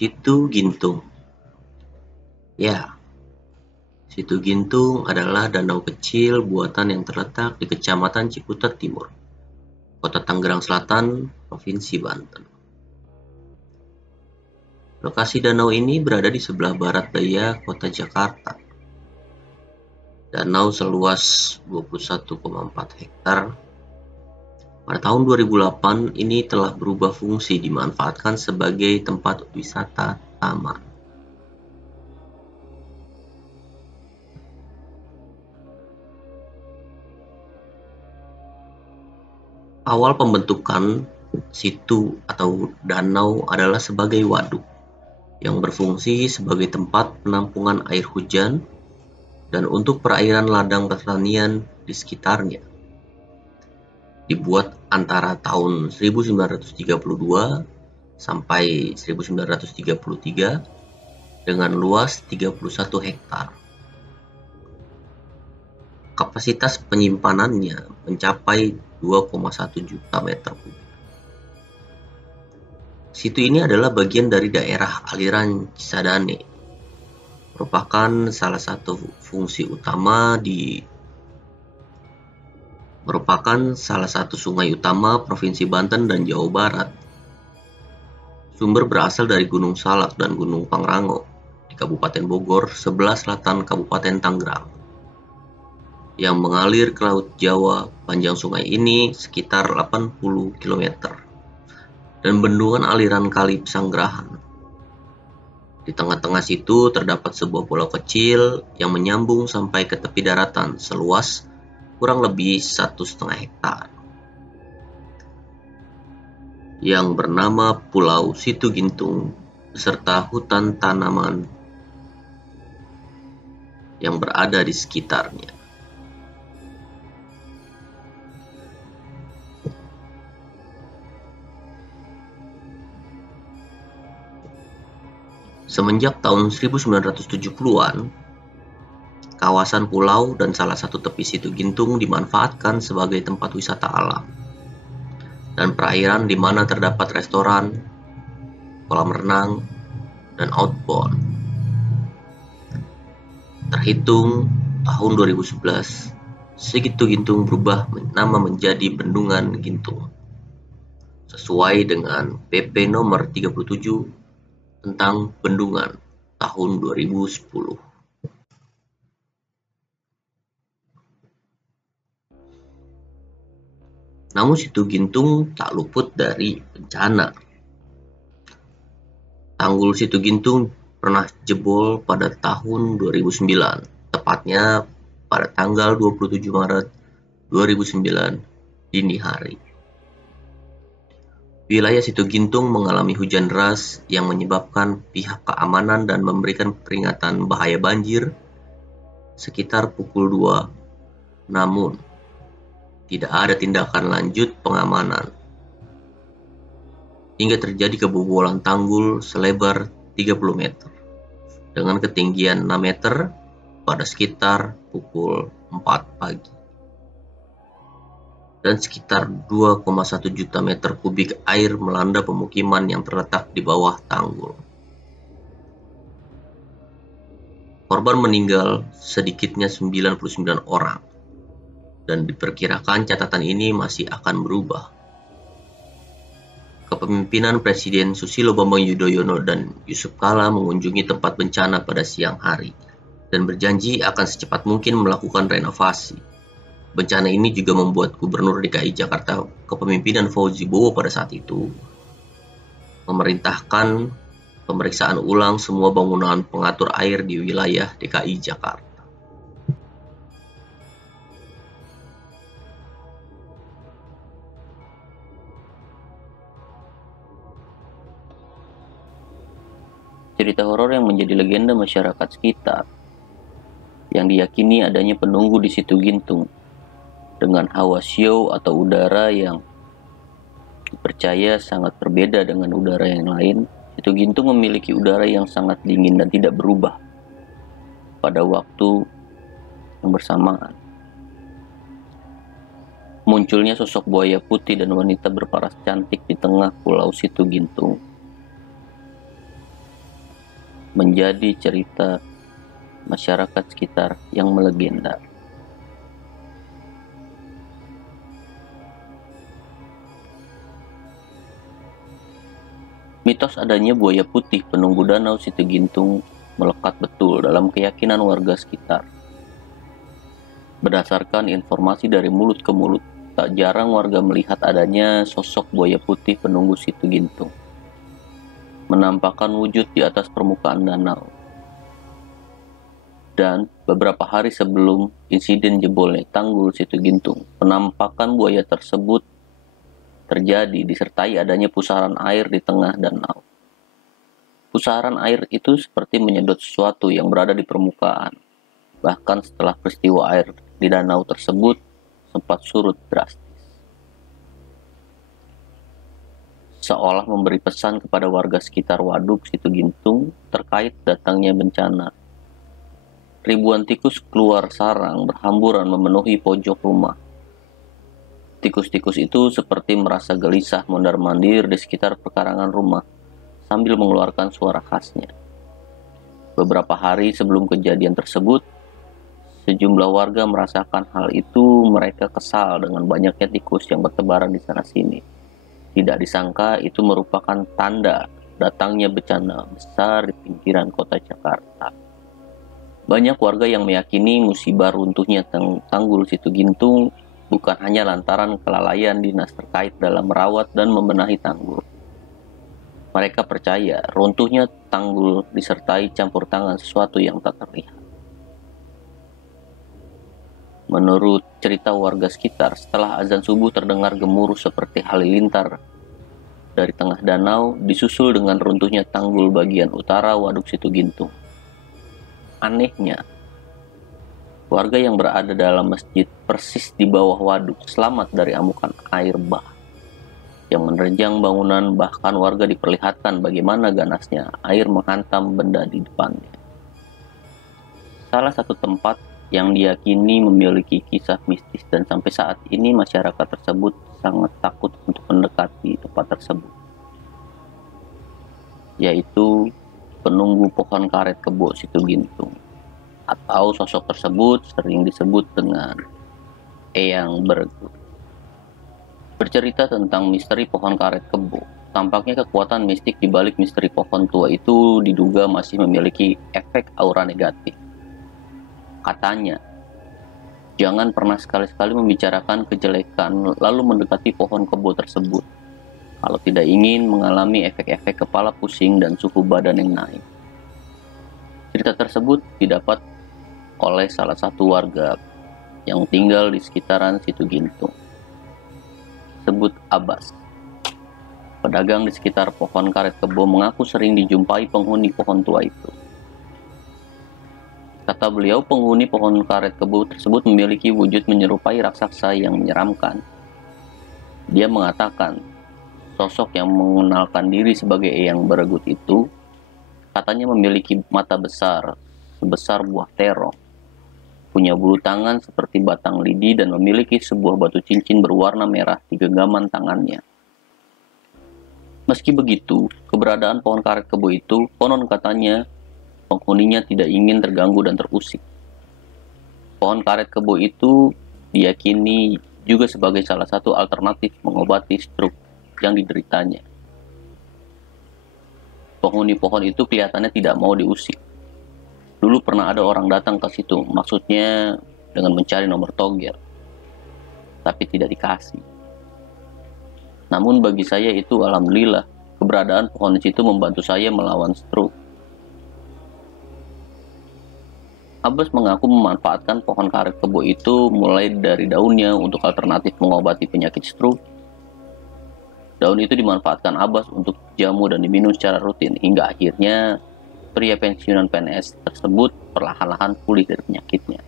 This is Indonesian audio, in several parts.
Situ Gintung. Ya, Situ Gintung adalah danau kecil buatan yang terletak di Kecamatan Ciputat Timur, Kota Tangerang Selatan, Provinsi Banten. Lokasi danau ini berada di sebelah barat daya Kota Jakarta. Danau seluas 21,4 hektar. Pada tahun 2008, ini telah berubah fungsi dimanfaatkan sebagai tempat wisata taman. Awal pembentukan situ atau danau adalah sebagai waduk yang berfungsi sebagai tempat penampungan air hujan dan untuk perairan ladang pertanian di sekitarnya. Dibuat antara tahun 1932 sampai 1933 dengan luas 31 hektar. Kapasitas penyimpanannya mencapai 2,1 juta meter kubik. Situ ini adalah bagian dari daerah aliran Cisadane, merupakan salah satu sungai utama Provinsi Banten dan Jawa Barat. Sumber berasal dari Gunung Salak dan Gunung Pangrango di Kabupaten Bogor sebelah selatan Kabupaten Tangerang, yang mengalir ke Laut Jawa. Panjang sungai ini sekitar 80 km dan bendungan aliran Kali Pesanggerahan. Di tengah-tengah situ terdapat sebuah pulau kecil yang menyambung sampai ke tepi daratan seluas kurang lebih 1,5 hektar, yang bernama Pulau Situ Gintung beserta hutan tanaman yang berada di sekitarnya. Semenjak tahun 1970-an, kawasan pulau dan salah satu tepi Situ Gintung dimanfaatkan sebagai tempat wisata alam dan perairan di mana terdapat restoran, kolam renang, dan outbound. Terhitung tahun 2011, Situ Gintung berubah nama menjadi Bendungan Gintung sesuai dengan PP nomor 37 tentang bendungan tahun 2010. Namun Situ Gintung tak luput dari bencana. Tanggul Situ Gintung pernah jebol pada tahun 2009, tepatnya pada tanggal 27 Maret 2009 dini hari. Wilayah Situ Gintung mengalami hujan deras yang menyebabkan pihak keamanan dan memberikan peringatan bahaya banjir sekitar pukul 2. Namun, tidak ada tindakan lanjut pengamanan hingga terjadi kebobolan tanggul selebar 30 meter dengan ketinggian 6 meter pada sekitar pukul 4 pagi. Dan sekitar 2,1 juta meter kubik air melanda pemukiman yang terletak di bawah tanggul. Korban meninggal sedikitnya 99 orang, dan diperkirakan catatan ini masih akan berubah. Kepemimpinan Presiden Susilo Bambang Yudhoyono dan Yusuf Kala mengunjungi tempat bencana pada siang hari dan berjanji akan secepat mungkin melakukan renovasi. Bencana ini juga membuat Gubernur DKI Jakarta kepemimpinan Fauzi Bowo pada saat itu memerintahkan pemeriksaan ulang semua bangunan pengatur air di wilayah DKI Jakarta. Cerita horor yang menjadi legenda masyarakat sekitar, yang diyakini adanya penunggu di Situ Gintung dengan hawa siu atau udara yang dipercaya sangat berbeda dengan udara yang lain. Situ Gintung memiliki udara yang sangat dingin dan tidak berubah pada waktu yang bersamaan. Munculnya sosok buaya putih dan wanita berparas cantik di tengah pulau Situ Gintung. menjadi cerita masyarakat sekitar yang melegenda. Mitos adanya buaya putih penunggu danau Situgintung melekat betul dalam keyakinan warga sekitar. Berdasarkan informasi dari mulut ke mulut, tak jarang warga melihat adanya sosok buaya putih penunggu Situgintung menampakkan wujud di atas permukaan danau. Dan beberapa hari sebelum insiden jebolnya tanggul Situgintung, penampakan buaya tersebut terjadi disertai adanya pusaran air di tengah danau. Pusaran air itu seperti menyedot sesuatu yang berada di permukaan. Bahkan setelah peristiwa air di danau tersebut sempat surut drastis. Seolah memberi pesan kepada warga sekitar Waduk Situgintung terkait datangnya bencana. Ribuan tikus keluar sarang berhamburan memenuhi pojok rumah. Tikus-tikus itu seperti merasa gelisah mondar-mandir di sekitar pekarangan rumah sambil mengeluarkan suara khasnya. Beberapa hari sebelum kejadian tersebut, sejumlah warga merasakan hal itu. Mereka kesal dengan banyaknya tikus yang bertebaran di sana-sini. Tidak disangka itu merupakan tanda datangnya bencana besar di pinggiran kota Jakarta. Banyak warga yang meyakini musibah runtuhnya tanggul Situgintung bukan hanya lantaran kelalaian dinas terkait dalam merawat dan membenahi tanggul. Mereka percaya runtuhnya tanggul disertai campur tangan sesuatu yang tak terlihat. Menurut cerita warga sekitar, setelah azan subuh terdengar gemuruh seperti halilintar dari tengah danau, disusul dengan runtuhnya tanggul bagian utara Waduk Situgintung. Anehnya, warga yang berada dalam masjid persis di bawah waduk selamat dari amukan air bah yang menerjang bangunan. Bahkan warga diperlihatkan bagaimana ganasnya air menghantam benda di depannya. Salah satu tempat yang diyakini memiliki kisah mistis dan sampai saat ini masyarakat tersebut sangat takut untuk mendekati tempat tersebut, yaitu penunggu pohon karet kebo Situgintung, atau sosok tersebut sering disebut dengan Eyang Bergut. Bercerita tentang misteri pohon karet kebo, tampaknya kekuatan mistik di balik misteri pohon tua itu diduga masih memiliki efek aura negatif. Katanya, jangan pernah sekali-sekali membicarakan kejelekan lalu mendekati pohon kebo tersebut, kalau tidak ingin mengalami efek-efek kepala pusing dan suhu badan yang naik. Cerita tersebut didapat oleh salah satu warga yang tinggal di sekitaran Situgintung. Sebut Abbas. Pedagang di sekitar pohon karet kebo mengaku sering dijumpai penghuni pohon tua itu. Kata beliau, penghuni pohon karet kebo tersebut memiliki wujud menyerupai raksasa yang menyeramkan. Dia mengatakan, sosok yang mengenalkan diri sebagai Eyang Bergut itu katanya memiliki mata besar sebesar buah terong, punya bulu tangan seperti batang lidi, dan memiliki sebuah batu cincin berwarna merah di genggaman tangannya. Meski begitu, keberadaan pohon karet kebo itu konon katanya penghuninya tidak ingin terganggu dan terusik. Pohon karet kebo itu diyakini juga sebagai salah satu alternatif mengobati stroke yang dideritanya. Penghuni pohon itu kelihatannya tidak mau diusik. Dulu pernah ada orang datang ke situ, maksudnya dengan mencari nomor togel, tapi tidak dikasih. Namun bagi saya itu alhamdulillah, keberadaan pohon di situ membantu saya melawan stroke. Abbas mengaku memanfaatkan pohon karet kebo itu mulai dari daunnya untuk alternatif mengobati penyakit stroke. Daun itu dimanfaatkan Abbas untuk jamu dan diminum secara rutin, hingga akhirnya pria pensiunan PNS tersebut perlahan-lahan pulih dari penyakitnya.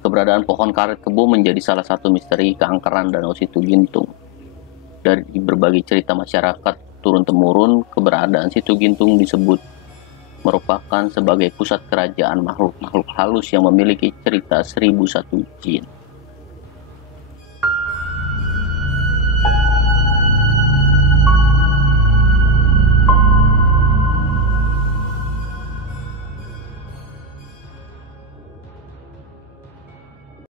Keberadaan pohon karet kebo menjadi salah satu misteri keangkeran Danau Situgintung. Dari berbagai cerita masyarakat turun-temurun, keberadaan Situgintung disebut merupakan sebagai pusat kerajaan makhluk-makhluk halus yang memiliki cerita 1001 jin.